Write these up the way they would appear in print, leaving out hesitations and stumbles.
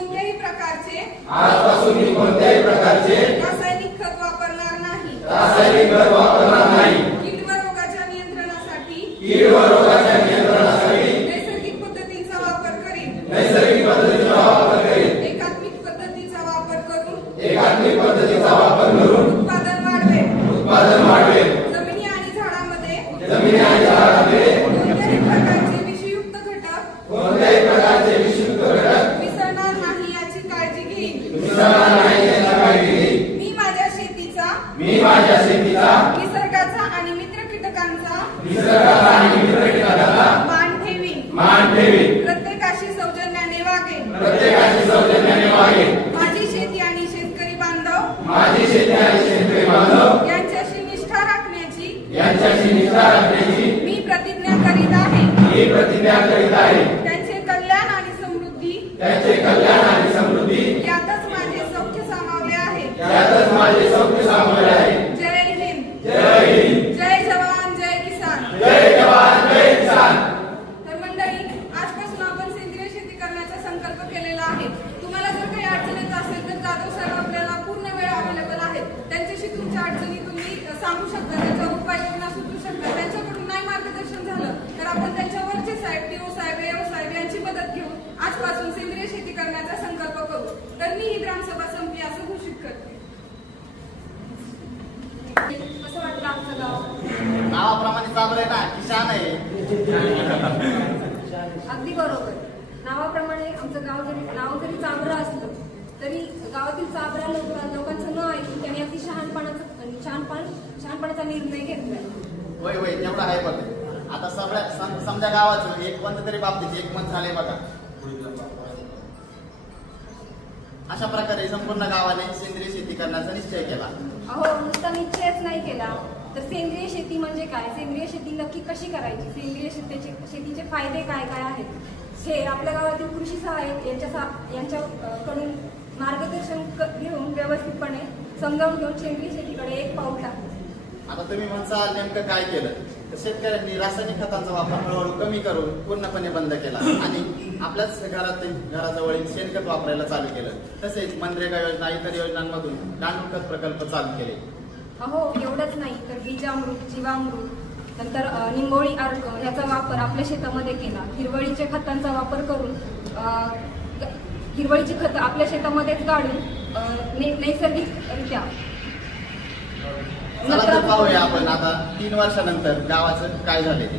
आजपासून मी कोणत्याही प्रकारचे रासायनिक खत वापरणार नाही। कीड व रोगाच्या नियंत्रणासाठी नैसर्गिक पद्धतींचा वापर करीन। एकात्मिक पद्धतीचा वापर करून उत्पादन वाढवेल। जमिनी आणि झाडांमध्ये कोणत्याही प्रकारचे विषयुक्त घटक मिसळणार नाही याची काळजी घेईन। मी माझ्या शेतीचा निसर्गाचा आणि मित्र कीटकांचा मान ठेवीन। प्रत्येकाशी सौजन्याने वागेन। माझी शेती आणि शेतकरी बांधव यांच्याशी निष्ठा राखण्याची मी प्रतिज्ञा करीत आहे। त्यांचे कल्याण आणि समृद्धी यातच माझे सौख्य सामावले आहे। जय हिंद, जय जवान, जय किसान। तर मंडळी, आजपासून आपण सेंद्रिय शेती करण्याचा संकल्प केलेला आहे। तुम्हाला जर काही अडचण येत असेल तर जाधव साहेब आपल्याला पूर्ण वेळ अवेलेबल आहेत। त्यांच्याशी तुमच्या अडचणी तुम्ही सांगू शकता, त्याच्यावर उपाययोजना सुचवू शकता। त्यांच्याकडून नाही मार्गदर्शन झालं तर आपण त्यांच्यावरचे साहेब, टीओ साहेब, एओ साहेब यांची मदत घेऊन आजपासून सेंद्रिय शेती करण्याचा संकल्प करू। तर मी ही ग्रामसभा संपली असं घोषित करते। कसं वाटलं आमचं गाव? नावाप्रमाणे चाललंय ना, किसान आहे। अगदी बरोबर। नावाप्रमाणे आमचं नाव जरी चाबरं असलं तरी गावातील चाबऱ्या लोकांचं न ऐकून त्यांनी अगदी शहाणपणाचा निर्णय घेतलाय। होय होय, तेवढं आहे बघ। आता समजा गावाचं एक कोणत्या तरी बाबतीत एक मत झालंय बघा। अशा प्रकारे संपूर्ण गावाने सेंद्रिय शेती करण्याचा निश्चय केला। अहो, नुसता निश्चयच नाही केला तर सेंद्रिय शेती म्हणजे काय, सेंद्रिय शेती नक्की कशी करायची, सेंद्रिय शेतीचे फायदे काय काय आहेत हे आपल्या गावातील कृषी सहाय्यक यांच्याकडून मार्गदर्शन घेऊन व्यवस्थितपणे समजावून घेऊन सेंद्रिय शेतीकडे एक पाऊल टाकलं। आता तुम्ही म्हणसाल नेमकं काय केलं, तर शेतकऱ्यांनी रासायनिक खतांचा वापर हळूहळू कमी करून पूर्णपणे बंद केला आणि आपल्याच घराजवळील शेणखत वापरायला चालू केलं। तसेच मनरेगा योजना, इतर योजनांमधून गांडूळखत प्रकल्प चालू केले। अहो, एवढंच नाही तर बीजामृत, जीवामृत, नंतर निंबोळी अर्क ह्याचा वापर आपल्या शेतामध्ये केला। हिरवळीच्या खतांचा वापर करून हिरवळीची खतं आपल्या शेतामध्येच गाडून नैसर्गिकरित्या चला तर पाहूया आपण आता 3 वर्षानंतर गावाचं काय झाले ते।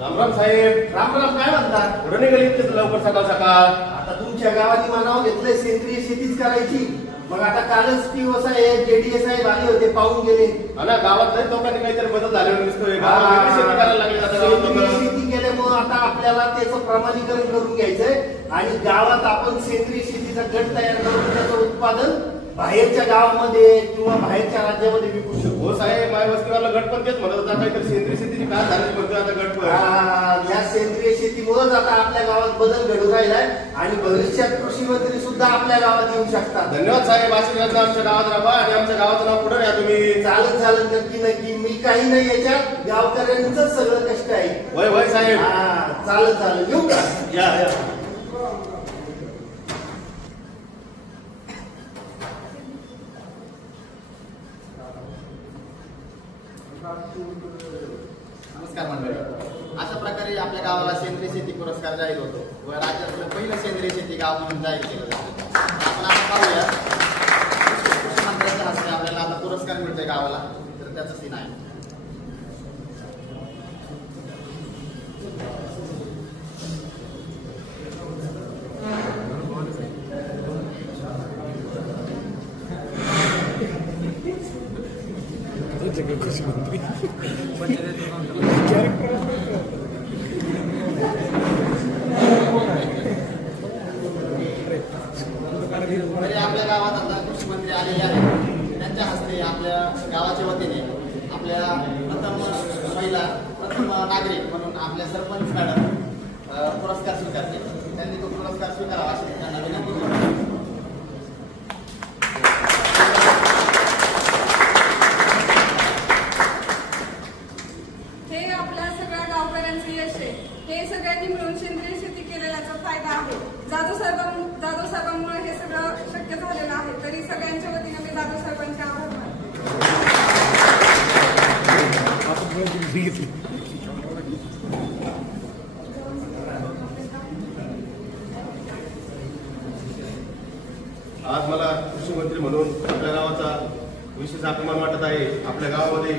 रामराम साहेब। रामराम, काय म्हणतात? कुठं निघाली इतकं लवकर सकाळ सकाळ? आता तुमच्या गावाची मनाव घेतलंय सेंद्रिय शेतीच करायची। मग आता कालच टीओ साहेब, जेडीए साहेब आले होते, पाहून गेले। ना गावात नाही लोकांनी काहीतरी बदल झालेला दिसतोय। शेती करायला लागली सेंद्रिय शेती केल्यामुळे आता आपल्याला त्याचं प्रमाणीकरण करून घ्यायचंय आणि गावात आपण सेंद्रिय शेतीचा गट तयार करून त्याचं उत्पादन बाहेरच्या गावामध्ये किंवा बाहेरच्या राज्यामध्ये विकू शकतो। हो साहेब, माझ्या वस्तीवाला गट पण तेच म्हणत होता, काहीतरी सेंद्रिय शेतीची काय झाली म्हणतोय आता गट पण। या सेंद्रिय शेतीमुळेच आता आपल्या गावात बदल घडून राहिलाय आणि भविष्यात कृषी मंत्री सुद्धा आपल्या गावात येऊ शकतात। धन्यवाद साहेब, आशीर्वाद आमच्या गावात राहा आणि आमच्या गावाचं नाव पुढे या तुम्ही। चालत नक्की मी काही नाही, याच्यात गावकऱ्यांचं सगळं कष्ट आहे। वय साहेब। चालत येऊ का? या। नमस्कार मंडळी, अशा प्रकारे आपल्या गावाला सेंद्रिय शेती पुरस्कार जाहीर होतो व राज्यातलं पहिलं सेंद्रिय शेती गाव म्हणून जाहीर केलं जातं। आपण आता पाहूया कृषी मंत्र्यांच्या हस्ते आपल्याला आता पुरस्कार मिळतोय गावाला, तर त्याचं सीन आहे। आपल्या गावात आता कृषी मंत्री आलेले आहेत, त्यांच्या हस्ते आपल्या गावाच्या वतीने आपल्या प्रथम नागरिक म्हणून आपल्या सरपंच मॅडम पुरस्कार स्वीकारते। त्यांनी तो पुरस्कार स्वीकारावा अशी त्यांना विनंती करतो। आज मला कृषी मंत्री म्हणून आपल्या गावाचा विशेष अभिमान वाटत आहे. आपल्या गावामध्ये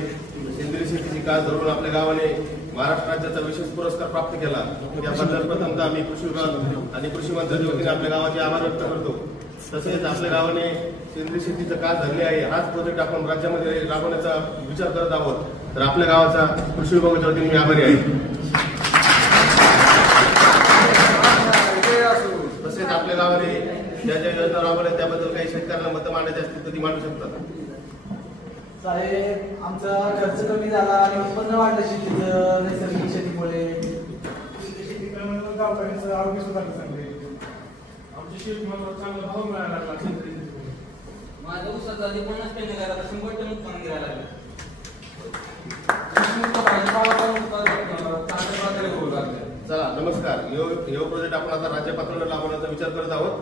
सेंद्रिय शेतीची कास धरून आपल्या गावाने महाराष्ट्र राज्याचा विशेष पुरस्कार प्राप्त केला. याबद्दल प्रथमतः आम्ही कृषी विभाग आणि कृषी मंत्र्यांच्या वतीने आपल्या गावाचे आभार व्यक्त करतो. तसेच आपल्या गावाने सेंद्रिय शेतीचं कास धरले आहे. हाच प्रोजेक्ट आपण राज्यामध्ये राबवण्याचा विचार करत आहोत. तर आपल्या गावाचा कृषी विभागाच्या वतीने मी आभारी आहे. तसेच आपल्या गावाने ज्या ज्या योजना राबवल्या त्याबद्दल काही शेतकऱ्यांना मतं मांडायची असतील तर ती मांडू शकतात. साहेब, आमचा खर्च कमी झाला आणि उत्पन्न वाढलं शेतीचं नैसर्गिक शेतीमुळे. शेती करण्याचं गावकऱ्यांचं आरोग्य सुधारलं चांगले. आमच्या शेतीमालाला चांगला भाव मिळायला लागला सेंद्रिय शेतीमुळे. माझ्या ऊसाचा आधी 50 टन निघाला, आता 100 टन उत्पन्न घ्यायला लागलं. चला नमस्कार. यो प्रोजेक्ट आपण आता राज्य पातळीवर लावण्याचा विचार करत आहोत.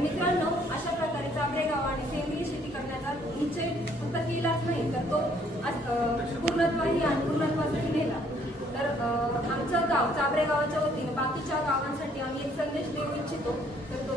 मित्रांनो, अशा प्रकारे चाबरे गावाने सेंद्रिय शेती करण्याचा निश्चय फक्त केलाच नाही तर तो पूर्णत्वाही आणि पूर्णत्वासाठी नेला. तर आमचं गाव चाबरे गावाच्या वतीने बाकीच्या गावांसाठी आम्ही एक संदेश देऊ इच्छितो. तर तो